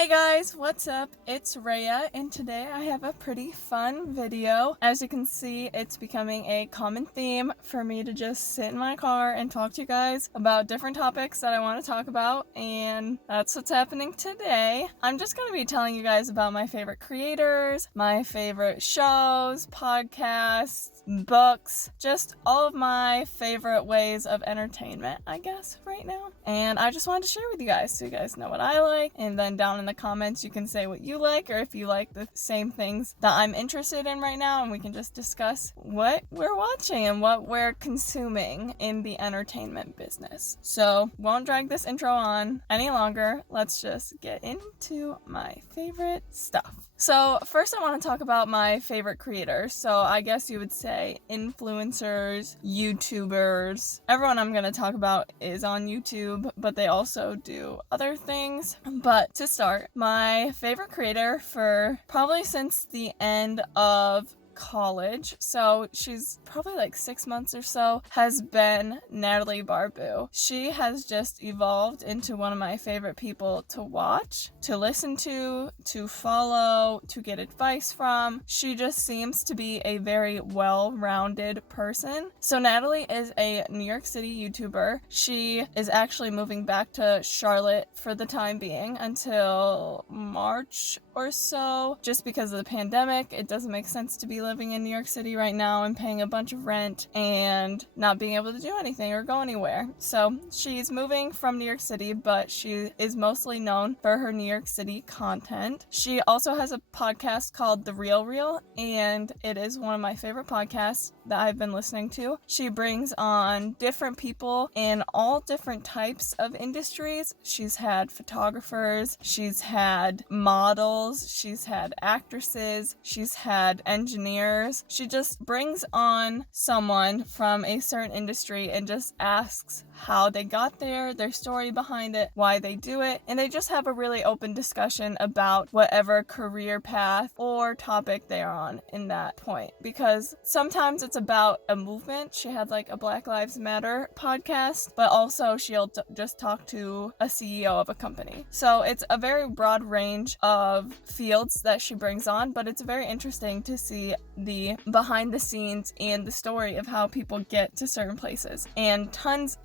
Hey guys, what's up? It's Raya, and today I have a pretty fun video. As you can see, it's becoming a common theme for me to just sit in my car and talk to you guys about different topics that I want to talk about, and that's what's happening today. I'm just going to be telling you guys about my favorite creators, my favorite shows, podcasts, books, just all of my favorite ways of entertainment, I guess, right now. And I just wanted to share with you guys so you guys know what I like, and then down in the comments you can say what you like, or if you like the same things that I'm interested in right now, and we can just discuss what we're watching and what we're consuming in the entertainment business. So won't drag this intro on any longer. Let's just get into my favorite stuff. So first I want to talk about my favorite creators. So I guess you would say influencers, YouTubers. Everyone I'm going to talk about is on YouTube, but they also do other things. But to start, my favorite creator for probably since the end of college, so she's probably like 6 months or so, has been Natalie Barbu. She has just evolved into one of my favorite people to watch, to listen to follow, to get advice from. She just seems to be a very well-rounded person. So Natalie is a New York City YouTuber. She is actually moving back to Charlotte for the time being until March or so, just because of the pandemic. It doesn't make sense to be living in New York City right now and paying a bunch of rent and not being able to do anything or go anywhere. So she's moving from New York City, but she is mostly known for her New York City content. She also has a podcast called The Real Real, and it is one of my favorite podcasts that I've been listening to. She brings on different people in all different types of industries. She's had photographers, she's had models, she's had actresses, she's had engineers. She just brings on someone from a certain industry and just asks how they got there, their story behind it, why they do it, and they just have a really open discussion about whatever career path or topic they are on in that point. Because sometimes it's about a movement. She had like a Black Lives Matter podcast, but also she'll just talk to a CEO of a company. So it's a very broad range of fields that she brings on, but it's very interesting to see the behind the scenes and the story of how people get to certain places, and tons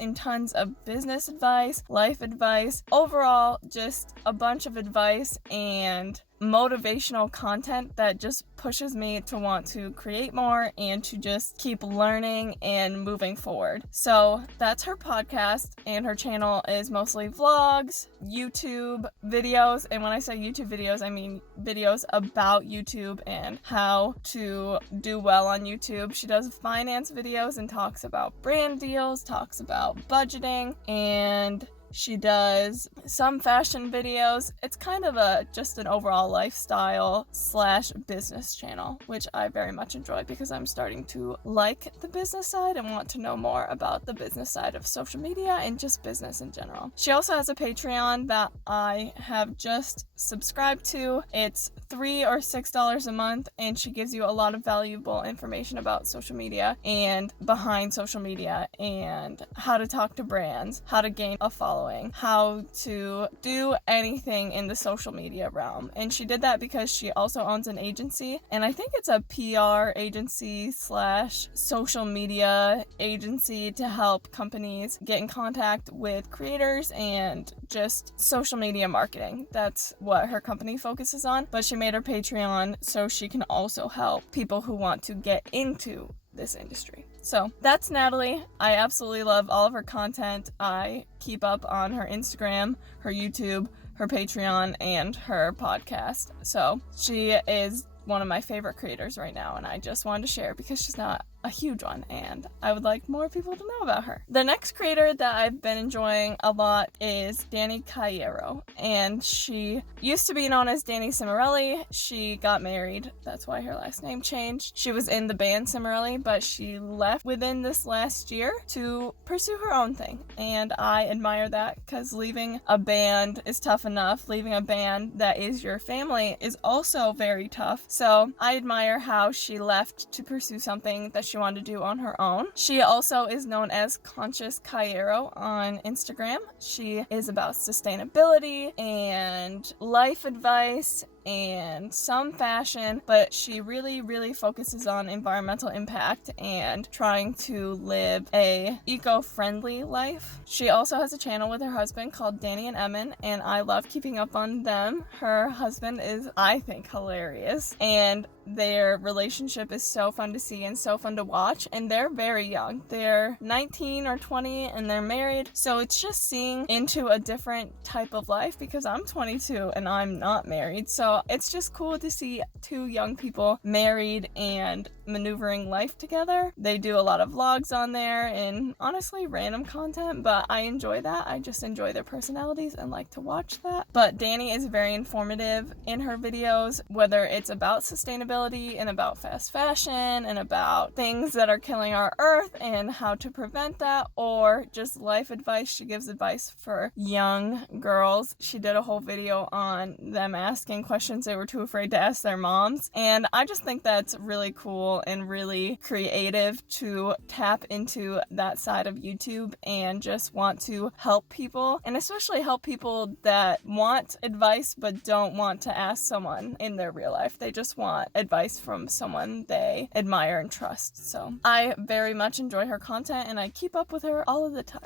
of business advice, life advice, overall just a bunch of advice and motivational content that just pushes me to want to create more and to just keep learning and moving forward. So that's her podcast, and her channel is mostly vlogs, YouTube videos, and when I say YouTube videos, I mean videos about YouTube and how to do well on YouTube. She does finance videos and talks about brand deals, talks about budgeting, and she does some fashion videos. It's kind of just an overall lifestyle / business channel, which I very much enjoy because I'm starting to like the business side and want to know more about the business side of social media and just business in general. She also has a Patreon that I have just subscribed to. It's $3 or $6 a month, and she gives you a lot of valuable information about social media and behind social media and how to talk to brands, how to gain a following, how to do anything in the social media realm. And she did that because she also owns an agency, and I think it's a PR agency / social media agency to help companies get in contact with creators and just social media marketing. That's what her company focuses on, but she made her Patreon so she can also help people who want to get into this industry. So that's Natalie. I absolutely love all of her content. I keep up on her Instagram, her YouTube, her Patreon, and her podcast. So she is one of my favorite creators right now, and I just wanted to share because she's not a huge one, and I would like more people to know about her. The next creator that I've been enjoying a lot is Danny Cairo, and she used to be known as Danny Cimarelli. She got married, that's why her last name changed. She was in the band Cimarelli, but she left within this last year to pursue her own thing, and I admire that because leaving a band is tough enough. Leaving a band that is your family is also very tough. So I admire how she left to pursue something that she she wanted to do on her own. She also is known as Conscious Cairo on Instagram. She is about sustainability and life advice and some fashion, but she really focuses on environmental impact and trying to live a eco-friendly life. She also has a channel with her husband called Danny and Emin, and I love keeping up on them. Her husband is, I think, hilarious, and their relationship is so fun to see and so fun to watch, and they're very young. They're 19 or 20 and they're married, so it's just seeing into a different type of life because I'm 22 and I'm not married, so it's just cool to see two young people married and maneuvering life together. They do a lot of vlogs on there and honestly random content, but I enjoy that. I just enjoy their personalities and like to watch that. But Danny is very informative in her videos, whether it's about sustainability and about fast fashion and about things that are killing our earth and how to prevent that, or just life advice. She gives advice for young girls. She did a whole video on them asking questions they were too afraid to ask their moms, and I just think that's really cool and really creative to tap into that side of YouTube and just want to help people, and especially help people that want advice but don't want to ask someone in their real life. They just want advice from someone they admire and trust. So I very much enjoy her content and I keep up with her all of the time.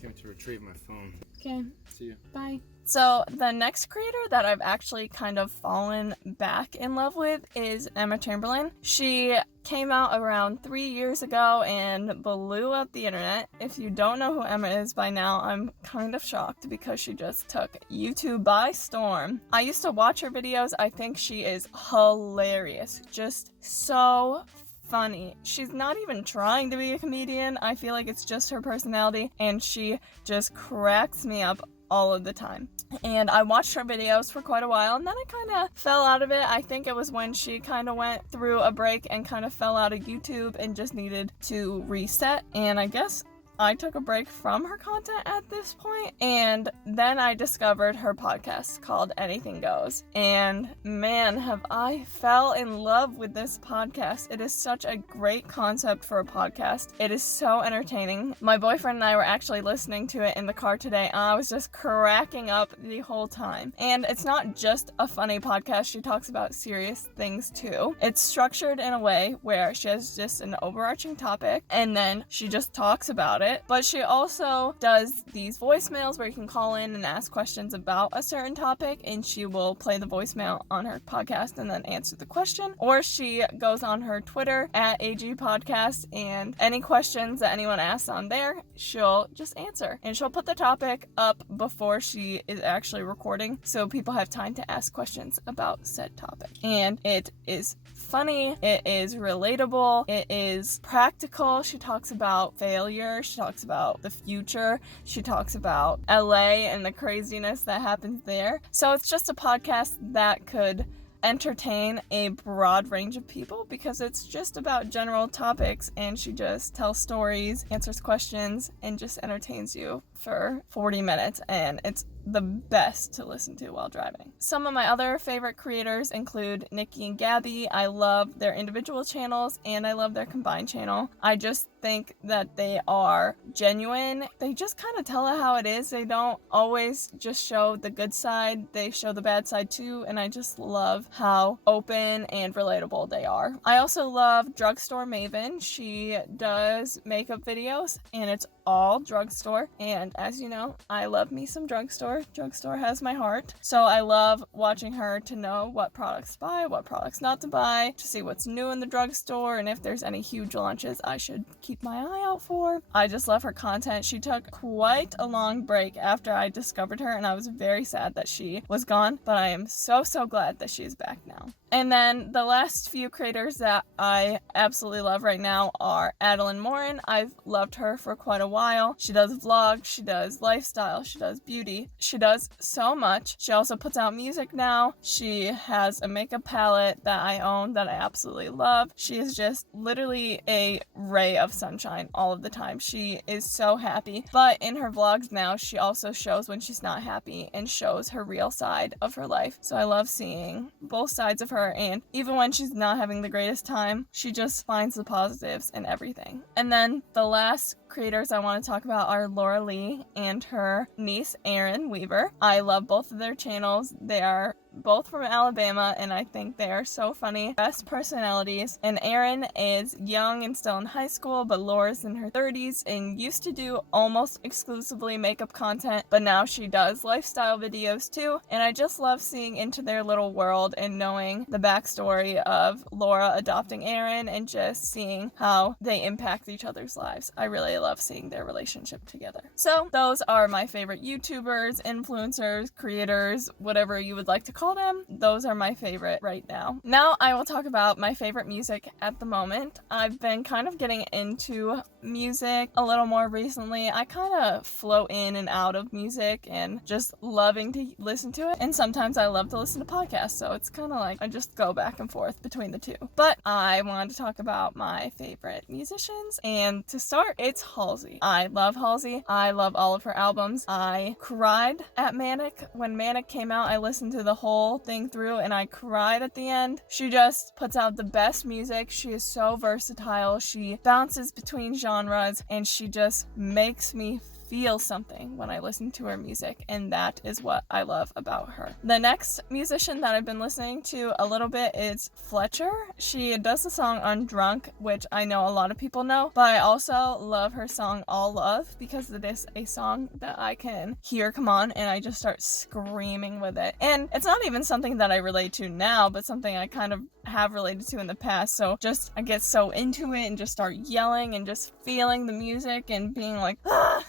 Came to retrieve my phone. Okay. See you. Bye. So the next creator that I've actually kind of fallen back in love with is Emma Chamberlain. She came out around 3 years ago and blew up the internet. If you don't know who Emma is by now, I'm kind of shocked because she just took YouTube by storm. I used to watch her videos. I think she is hilarious. Just so funny. She's not even trying to be a comedian. I feel like it's just her personality and she just cracks me up all of the time. And I watched her videos for quite a while and then I kind of fell out of it. I think it was when she kind of went through a break and kind of fell out of YouTube and just needed to reset. And I guess I took a break from her content at this point, and then I discovered her podcast called Anything Goes, and man, have I fell in love with this podcast. It is such a great concept for a podcast. It is so entertaining. My boyfriend and I were actually listening to it in the car today, and I was just cracking up the whole time. And it's not just a funny podcast. She talks about serious things too. It's structured in a way where she has just an overarching topic, and then she just talks about it. But she also does these voicemails where you can call in and ask questions about a certain topic, and she will play the voicemail on her podcast and then answer the question. Or she goes on her Twitter at AG Podcast, and any questions that anyone asks on there, she'll just answer. And she'll put the topic up before she is actually recording, so people have time to ask questions about said topic. And it is funny, it is relatable, it is practical. She talks about failure, she talks about the future, she talks about LA and the craziness that happens there. So it's just a podcast that could entertain a broad range of people because it's just about general topics, and she just tells stories, answers questions, and just entertains you for 40 minutes, and it's the best to listen to while driving. Some of my other favorite creators include Niki and Gabi. I love their individual channels and I love their combined channel. I just think that they are genuine. They just kind of tell it how it is. They don't always just show the good side, they show the bad side too, and I just love how open and relatable they are. I also love Drugstore Maven. She does makeup videos and it's all drugstore, and as you know, I love me some drugstore. Drugstore has my heart, so I love watching her to know what products to buy, what products not to buy, to see what's new in the drugstore, and if there's any huge launches I should keep my eye out for. I just love her content. She took quite a long break after I discovered her, and I was very sad that she was gone, but I am so glad that she's back now. And then the last few creators that I absolutely love right now are Adeline Morin. I've loved her for quite a while. She does vlogs, she does lifestyle, she does beauty. She does so much. She also puts out music now. She has a makeup palette that I own that I absolutely love. She is just literally a ray of sunshine all of the time. She is so happy. But in her vlogs now, she also shows when she's not happy and shows her real side of her life. So I love seeing both sides of her, and even when she's not having the greatest time, she just finds the positives in everything. And then the last creators I want to talk about are Laura Lee and her niece Erin Weaver. I love both of their channels. They are both from Alabama, and I think they are so funny. Best personalities. And Erin is young and still in high school, but Laura's in her 30s and used to do almost exclusively makeup content, but now she does lifestyle videos too. And I just love seeing into their little world and knowing the backstory of Laura adopting Erin and just seeing how they impact each other's lives. I really love seeing their relationship together. So those are my favorite YouTubers, influencers, creators, whatever you would like to call them. Those are my favorite right now. Now I will talk about my favorite music at the moment. I've been kind of getting into music a little more recently. I kind of flow in and out of music and just loving to listen to it. And sometimes I love to listen to podcasts, so it's kind of like I just go back and forth between the two. But I wanted to talk about my favorite musicians, and to start, it's Halsey. I love Halsey. I love all of her albums. I cried at Manic. When Manic came out, I listened to the whole thing through and I cried at the end. She just puts out the best music. She is so versatile. She bounces between genres and she just makes me feel something when I listen to her music, and that is what I love about her. The next musician that I've been listening to a little bit is FLETCHER. She does the song Undrunk, which I know a lot of people know, but I also love her song All Love because it is a song that I can hear come on and I just start screaming with it. And it's not even something that I relate to now, but something I kind of have related to in the past. So just I get so into it and just start yelling and just feeling the music and being like, ah,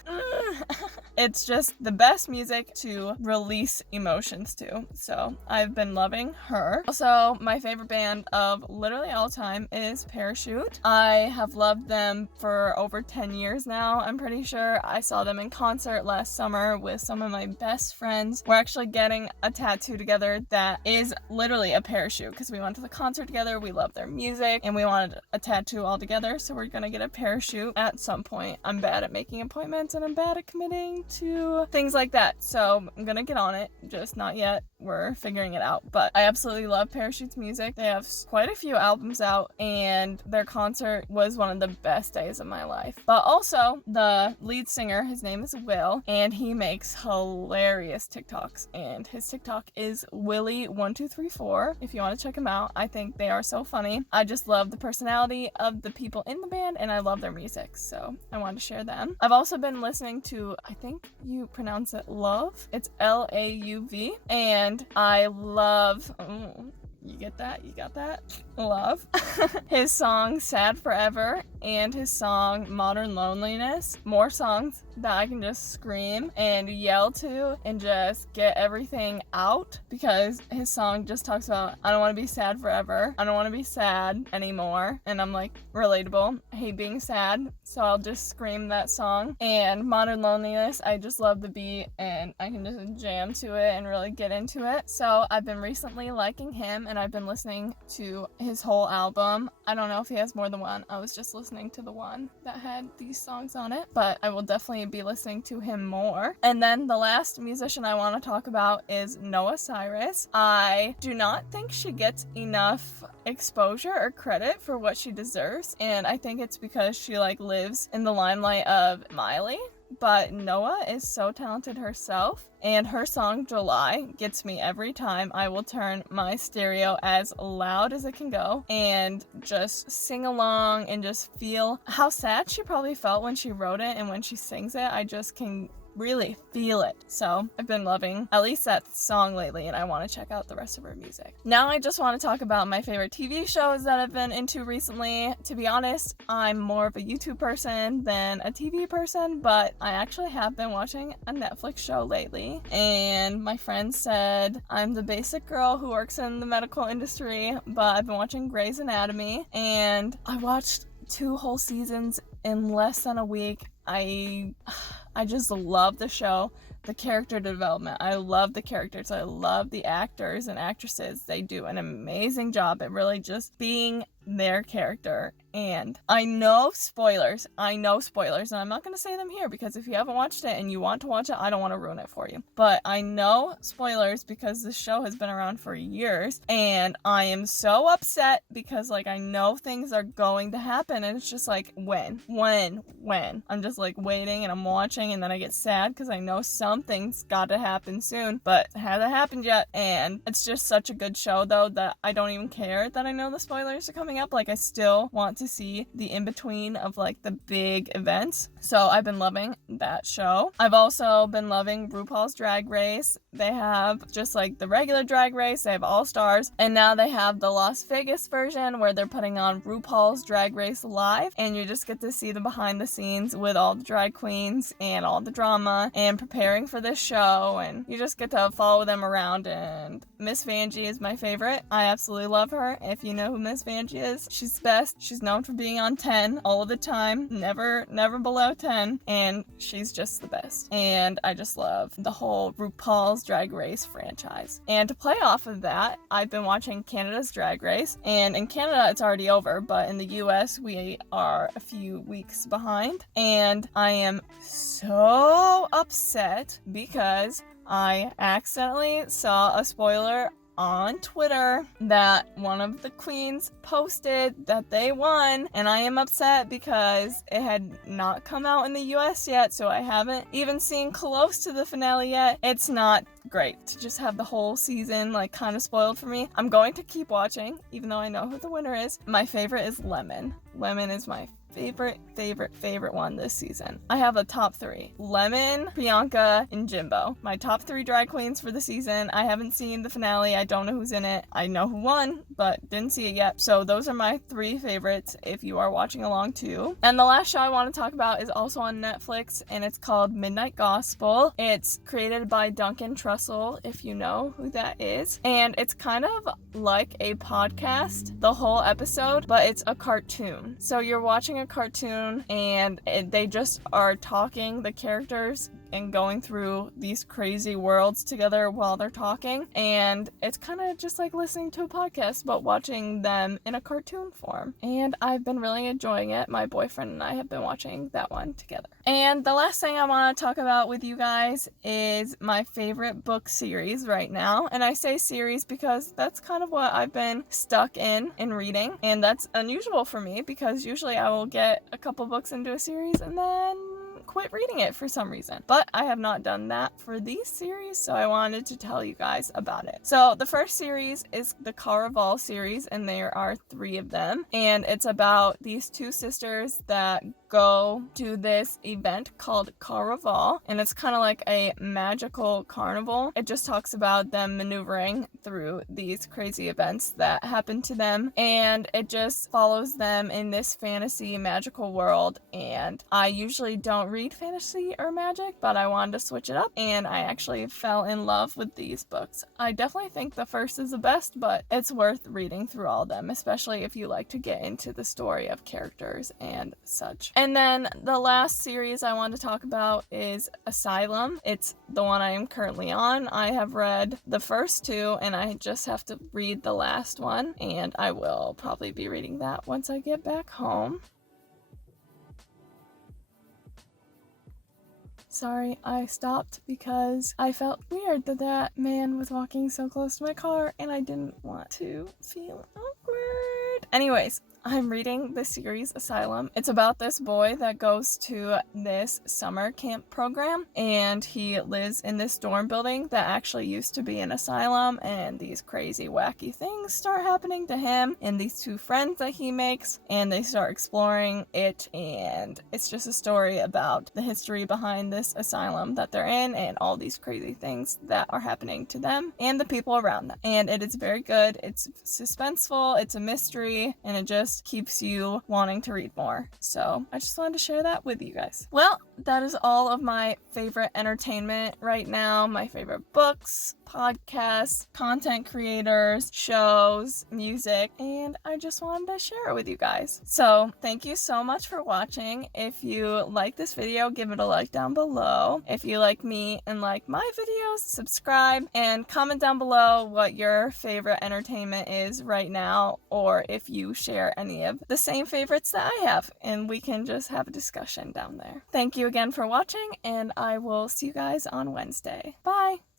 it's just the best music to release emotions to. So I've been loving her. Also, my favorite band of literally all time is Parachute. I have loved them for over 10 years now, I'm pretty sure. I saw them in concert last summer with some of my best friends. We're actually getting a tattoo together that is literally a parachute because we went to the concert together, we love their music, and we wanted a tattoo all together, so we're gonna get a parachute at some point. I'm bad at making appointments and I'm bad at committing to things like that, so I'm gonna get on it, just not yet. We're figuring it out, but I absolutely love Parachute's music. They have quite a few albums out, and their concert was one of the best days of my life. But also, the lead singer, his name is Will, and he makes hilarious TikToks, and his TikTok is Willy1234. If you want to check him out, I think they are so funny. I just love the personality of the people in the band, and I love their music, so I wanted to share them. I've also been listening to, I think you pronounce it Love. It's Lauv, and I love, you get that? You got that? Love. His song Sad Forever and his song Modern Loneliness. More songs that I can just scream and yell to and just get everything out, because his song just talks about, I don't want to be sad forever. I don't want to be sad anymore. And I'm like, relatable. I hate being sad, so I'll just scream that song. And Modern Loneliness, I just love the beat and I can just jam to it and really get into it. So I've been recently liking him, and I've been listening to his whole album. I don't know if he has more than one. I was just listening to the one that had these songs on it, but I will definitely be listening to him more. And then the last musician I want to talk about is Cyrus. I do not think she gets enough exposure or credit for what she deserves, and I think it's because she lives in the limelight of Miley. But Noah is so talented herself, and her song July gets me every time. I will turn my stereo as loud as it can go and just sing along and just feel how sad she probably felt when she wrote it, and when she sings it, I just can really feel it. So I've been loving at least that song lately, and I want to check out the rest of her music. Now I just want to talk about my favorite TV shows that I've been into recently. To be honest, I'm more of a YouTube person than a TV person, but I actually have been watching a Netflix show lately, and my friend said I'm the basic girl who works in the medical industry, but I've been watching Grey's Anatomy, and I watched 2 whole seasons in less than a week, I just love the show. The character development. I love the characters. I love the actors and actresses. They do an amazing job at really just being their character. And I know spoilers, and I'm not going to say them here because if you haven't watched it and you want to watch it, I don't want to ruin it for you. But I know spoilers because this show has been around for years, and I am so upset because, like, I know things are going to happen, and it's just like, when? I'm just, like, waiting, and I'm watching, and then I get sad because I know something's got to happen soon, but it hasn't happened yet, and it's just such a good show, though, that I don't even care that I know the spoilers are coming up. Like, I still want to see the in-between of, like, the big events. So I've been loving that show. I've also been loving RuPaul's Drag Race. They have just like the regular Drag Race, they have All Stars, and now they have the Las Vegas version where they're putting on RuPaul's Drag Race Live, and you just get to see the behind the scenes with all the drag queens and all the drama and preparing for this show, and you just get to follow them around. And Miss Vanjie is my favorite. I absolutely love her. If you know who Miss Vanjie is, she's the best. She's known for being on 10 all of the time, never below 10, and she's just the best. And I just love the whole RuPaul's Drag Race franchise. And to play off of that, I've been watching Canada's Drag Race, and in Canada it's already over, but in the US we are a few weeks behind, and I am so upset because I accidentally saw a spoiler on Twitter that one of the queens posted that they won, and I am upset because it had not come out in the US yet, so I haven't even seen close to the finale yet. It's not great to just have the whole season like kind of spoiled for me. I'm going to keep watching even though I know who the winner is. My favorite is Lemon. Lemon is my favorite one this season. I have a top 3. Lemon, Bianca, and Jimbo. My top 3 drag queens for the season. I haven't seen the finale. I don't know who's in it. I know who won, but didn't see it yet. So those are my 3 favorites if you are watching along too. And the last show I want to talk about is also on Netflix, and it's called Midnight Gospel. It's created by Duncan Trussell, if you know who that is. And it's kind of like a podcast, the whole episode, but it's a cartoon. So you're watching a cartoon and they just are talking, the characters, and going through these crazy worlds together while they're talking, and it's kind of just like listening to a podcast but watching them in a cartoon form, and I've been really enjoying it. My boyfriend and I have been watching that one together. And the last thing I want to talk about with you guys is my favorite book series right now, and I say series because that's kind of what I've been stuck in reading, and that's unusual for me because usually I will get a couple books into a series and then quit reading it for some reason. But I have not done that for these series, so I wanted to tell you guys about it. So the first series is the Caraval series, and there are 3 of them, and it's about these 2 sisters that go to this event called Caraval, and it's kind of like a magical carnival. It just talks about them maneuvering through these crazy events that happen to them, and it just follows them in this fantasy magical world. And I usually don't read fantasy or magic, but I wanted to switch it up, and I actually fell in love with these books. I definitely think the first is the best, but it's worth reading through all of them, especially if you like to get into the story of characters and such. And then the last series I want to talk about is Asylum. It's the one I am currently on. I have read the first 2, and I just have to read the last one, and I will probably be reading that once I get back home. Sorry, I stopped because I felt weird that that man was walking so close to my car, and I didn't want to feel awkward. Anyways, I'm reading the series Asylum. It's about this boy that goes to this summer camp program, and he lives in this dorm building that actually used to be an asylum, and these crazy wacky things start happening to him and these 2 friends that he makes, and they start exploring it, and it's just a story about the history behind this asylum that they're in and all these crazy things that are happening to them and the people around them. And it is very good. It's suspenseful, it's a mystery, and it just just keeps you wanting to read more. So I just wanted to share that with you guys. Well, that is all of my favorite entertainment right now, my favorite books, podcasts, content creators, shows, music, and I just wanted to share it with you guys. So thank you so much for watching. If you like this video, give it a like down below. If you like me and like my videos, subscribe and comment down below what your favorite entertainment is right now, or if you share any of the same favorites that I have, and we can just have a discussion down there. Thank you again for watching, and I will see you guys on Wednesday. Bye!